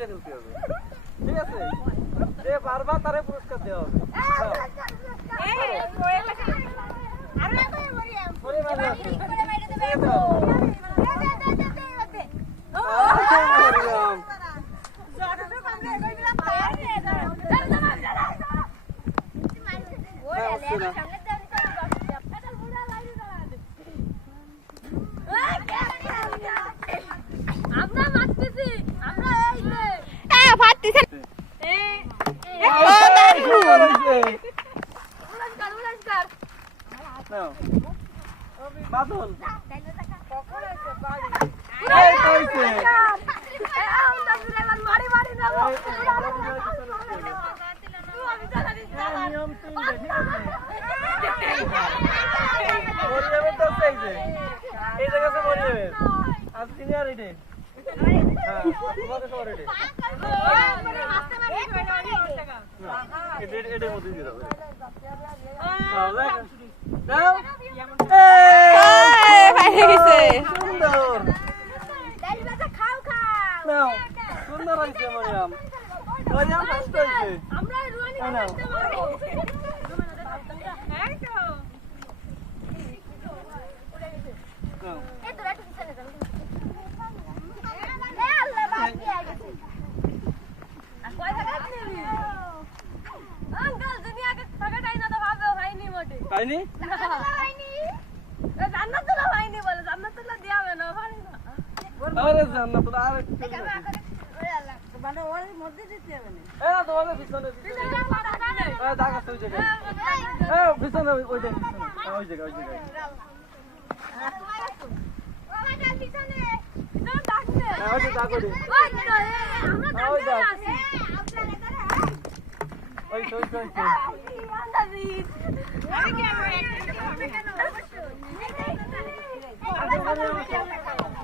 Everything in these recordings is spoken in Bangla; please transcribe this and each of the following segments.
ছিঁড়ে ফেলতে হবে ঠিক আছে যে বারবার তারে পুরস্কার দেওয়া হবে ওরে বাবা। আহ, মারিয়াম। আমরা মারতেছি আমরা এই যে সুন্দর হয়েছে। উলাসকার উলাসকার নাও। বাদল কখন হয়েছে বাড়ি এই তো হয়েছে। মারি মারি না এই তো, নিয়ম তিনটে, ঠিক আছে? মরিয়মের তো হচ্ছে এই যে। এই আর এটে। হ্যাঁ, সবার এটে। না, এটে- এটের মধ্যে দিয়ে দাও, এটে। হ্যাঁ, দেখ। দাও। এই, সুন্দর। খাও খাও নাও, সুন্দর হয়েছে মরিয়ম। মরিয়ম first হয়েছে। আমরা রুয়ানি এই। করতে পারব এই তো নাও। এই তো একটু পিছনে যাও আল্লাহ বাপ কি আগে কয় টাকা নিবি আঙ্কেল দুনিয়া কে টাকাটাই না তো ভাবে হয়নি মোটে পাইনি? হয়নি এ জান্নাত তো হয়নি বলে জান্নাত তো দেয়া হবে না পারি না আরে জান্নাত, আর মানে ওর মধ্যে দিতে হবে না। এই তোমাদের পিছনে, পিছনে। এই, দাগ আছে ওই জায়গায়। এই, পিছনে, ওই- জায়গায়, হ্যাঁ, ওই জায়গায়, ওই জায়গায়। হ্যাঁ,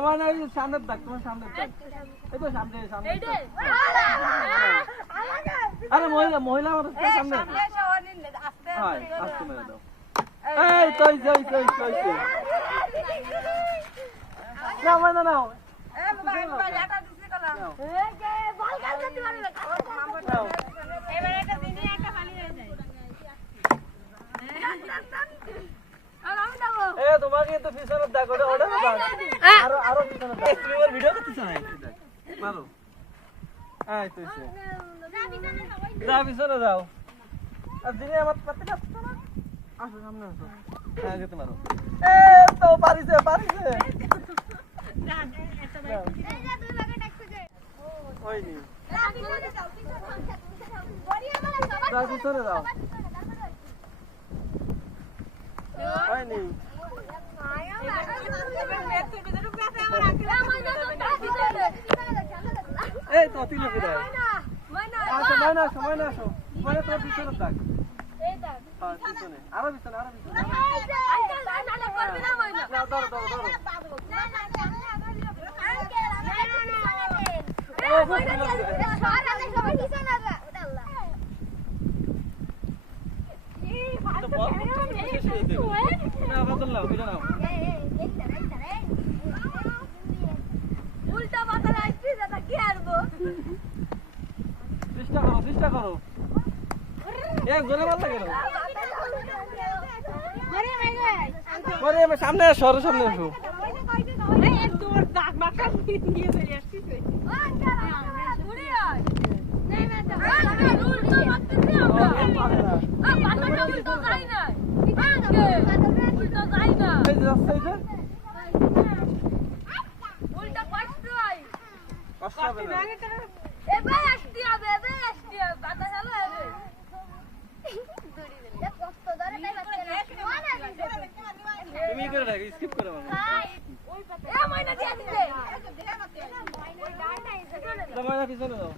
আমার না তোমার সামনের দাগ এই তো সামনে সামনে। আরে মহিলা মহিলা আমার সামনে। সামনে অনিল আস্তে মেরে দাও। এই তো এই তো এই তো এই তো নাও নাও এ বাবা বাবা এটা দিছি কলা নাও। এ যে বল গাল দিতে পারবে? নাও। এবারে এটা দিনে একটা খালি হয়ে যায়। আর আমি দেবো এ তোমাকে তো পিছনের দাগ ওটা আরও তুমি ওর ভিডিও করতেছ না। মারো। এই তো এসে যা পিছনে যাও। আর দিনে আমার পাতে না? আসো, সামনে আসো। হ্যাঁ যেতে মারো এ, তো পারিছে পারিছে। হয়নি। যা পিছনে যাও। হয়নি। এই তো তিলে ফিরে আসো ময়না আসো ময়না আসো। ময়না তোমার পিছনের দাগ হ্যাঁ আরও পিছনে আরও পিছনে। ধরো ধরো ধরো। না বদল নাও এটা নাও। চেষ্টা করো। সামনে আসো আরও সামনে আসো কষ্ট হবে না। তুমি করে রাখো স্কিপ করে এ ময়না দিয়ে পিছনে যাও?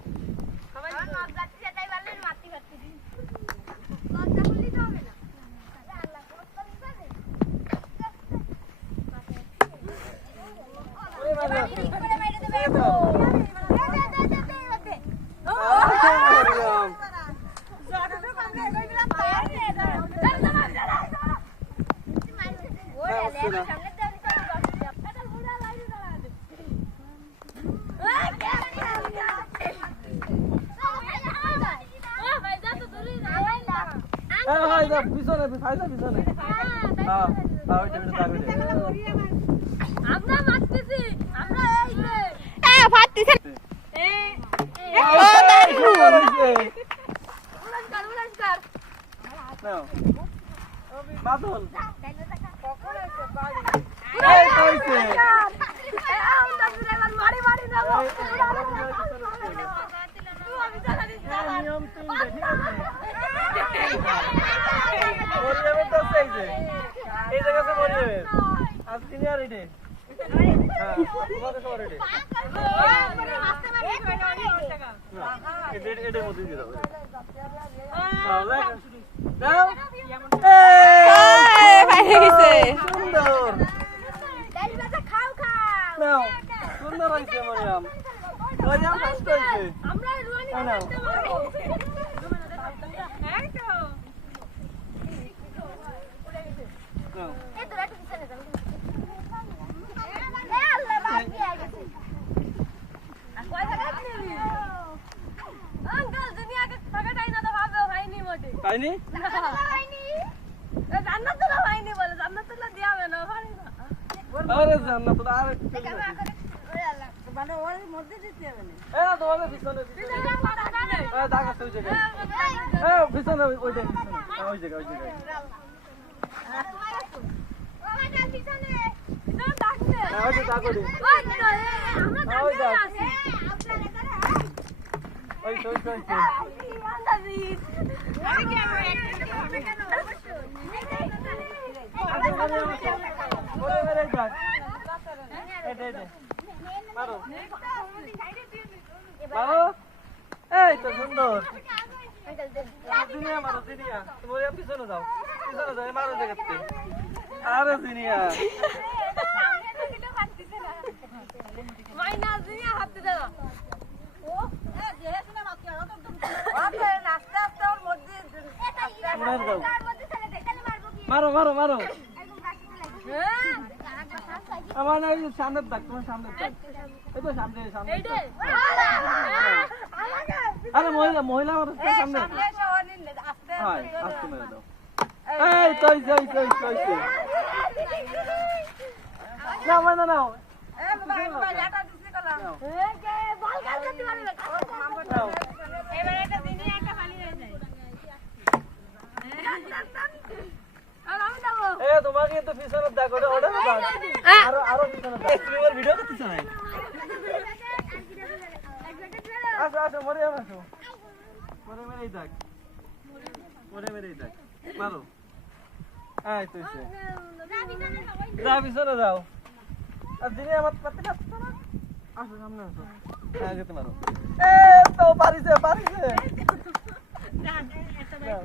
হ্যাঁ হ্যাঁ পিছনে হ্যাঁ হ্যাঁ ওইটা ওইটা দাগ ওইটা আমরা মারতেছি আমরা এই যে নাও বাদল নিয়ম? মরিয়মের তো আছে এই যে। এই জায়গাতে মরিয়ামের আর নিয়ে আর। হ্যাঁ, এটে। মধ্যে দিয়ে। দাও। এই, সুন্দর। খাও খাও নাও, সুন্দর হয়েছে মরিয়ম। মরিয়ম ফার্স্ট হয়েছে। আমরা রুয়ানি এই নাও। করতে পারব এই তো নাও। এই তো একটু পিছনে যাও এ আল্লাহ বাকি আগে আর কয় টাকা নিবি আঙ্কেল দুনিয়া কে টাকাটাই না তো ভাবে হয়নি মোটে তাইনি? হয়নি এ জান্নাত তো হয়নি বলে জান্নাত তো হবে না ভালো না আরে আর। মানে ওর মধ্যে দিতে হবে না না, তোমাদের পিছনে। এই, দাগ আছে ওই জায়গায়। এই, পিছনে, ওই- ওই জায়গায়, হ্যাঁ, ওই জায়গায়, ওই জায়গায়। দাগ ওই। ওই দাগ। ওই তো, ওই তো, ওই তো। মরিয়ম আছে। এই তো সুন্দর। জিনিয়া মারো পিছনে যাও যাও মারো জায়গাতে আরে মাইনা দুনিয়া দাও। এ না মার মারো মারো। মারো হ্যাঁ আমার না সামনের দাগ তোমার সামনের দাগ। এই তো সামনে সামনে। আরে মহিলা মহিলা আমার সামনে। আস্তে হয় আস্তে। মেরে দাও। এই তো তো তো তো এই তো না মানে নাও। নাও নাও তোমাকে তো পিছনের দাগ ওটা আরও আরও পিছনের দাগ তুমি ওর ভিডিও করতেছ? না আসো আসো মরিয়াম আসো। মরিয়ামের এই দাগ মরিয়ামের এই দাগ মারো। আয় তো যা পিছনে যাও। আর দিনে আমার পাতে আসো সামনে আসো। হ্যাঁ যেতে মারো এ তো পারিছে পারিছে যাও।